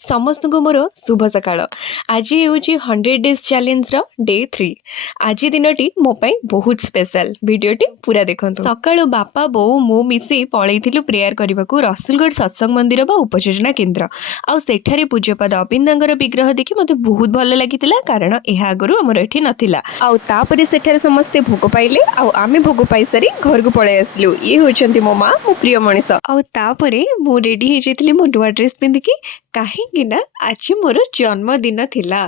समस्त को मोर शुभ सकाळ। आज ହେଉଛି 100 डेज चैलेंज डे 3। आज दिनटी मो पाई बहुत स्पेशल। वीडियोटी पूरा देखंतु। सकाळु बापा बोऊ मु मिसी पळैथिलु प्रेयर करबाकू रसुलगढ़ सत्संग मंदिर बा उपयोजना केन्द्र। आउ सेठारे पूज्यपाद अबिंदांगर विग्रह देखि मते बहुत भल लागितिला, कारण एहा आगरु हमर एठी नथिला। आउ तापरे सेठारे समस्ते भोग पाइले। आउ आमे भोग पाइ सारी घर को पळै आसलु। ये होचंती मो मा, मो प्रिय मनिष। आउ तापरे मु रेडी हे जेतली मो नुआ ड्रेस पिंधिकी, कहीं ना आज मोर जन्मदिन थिला।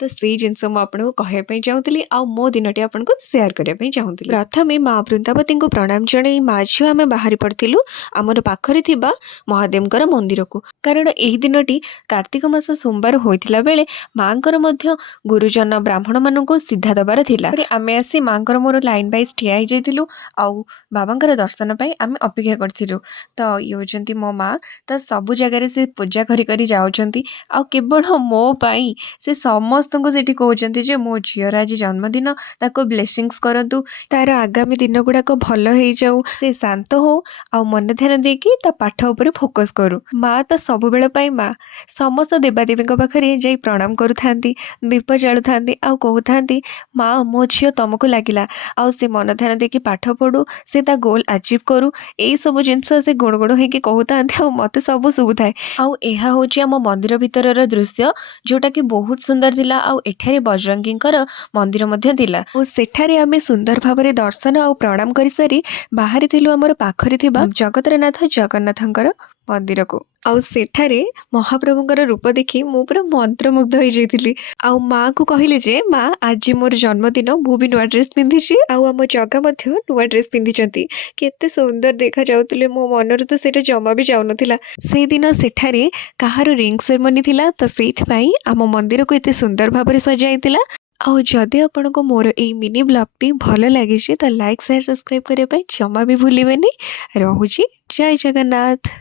तो से जिनस मुझे कहवाई चाहूली, आ मो दिनटी आपको सेयार करने चाहूली। प्रथमे माँ वृंदावती को प्रणाम जन माँ झी आम बाहरी पड़ू आमर पाखरे थिबा महादेवकर मंदिर को, कारण यही दिनटी कार्तिक मास सोमवार होता बेले माँ गुरुजन ब्राह्मण मान सीधा दबार थिला। आमे आसी माँ मोर लाइन वाइज ठिया जाइलु। आउ बाबांकर दर्शन पाई आमे अपेक्षा करथिलु। तो ये होचंती मो माँ। तो सब जगह से पूजा करी करी जाउछंती। आ केवल मो पाई से समस्त को सेठी कहउछंती जे मो झियर आज जन्मदिन, ताको ब्लेसिंग्स करंतु, तार आगामी दिन गुड़ाक भल हो जाऊ, से शांत हो आ मन ध्यान देकी ता पाठ ऊपर फोकस करू। माँ तो सब बेले पाई माँ समस्त देवादेवी पाखरे जाई प्रणाम करुथांती, दीप जालुथांती, आ कहउथांती माँ मो झियो तुमको लागिला, आ से मन ध्यान देकी पाठ पढ़ू, से ता गोल अचीव करू। यही सब जिनस से गुण गुण होइकी कहउथांती आ मते सब शुभुथाए। आउ एहा होची आम मंदिर भितरर दृश्य, जोटा कि बहुत सुंदर थिला। आउ एठारे बजरंगींकर मंदिर मध्य थिला। आउ सेठारे आमे सुंदर भाबरे दर्शन आउ प्रणाम करि सारी बाहरी थिलु आमर पाखरे थिबा जगतरनाथ जगन्नाथंकर मंदिर को। आउ सेठारे महाप्रभुंकर रूप देखि मु पूरा मंत्रमुग्ध हो जाइथिली। आउ माँ को कहिले जे माँ आज मोर जन्मदिन, मु भी नुआ ड्रेस पिंधिछि, आउ आम जगा मध्य नुआ ड्रेस पिंधिचंती। केते सुंदर देखा जाउतले, मो मनर तो सेटा जमा भी जाउ नथिला। से दिन सेठारे काहार रिंग सेरेमनी थिला, तो सेइथपाई आम मंदिर को एते सुंदर भाबरे सजाइतिला। आउ जदि आपनको मोर ए मिनी ब्लॉगटी भल लागिछि तो लाइक शेयर सब्सक्राइब करबा जमा भी भूलिबेनी। रहुछि। जय जगन्नाथ।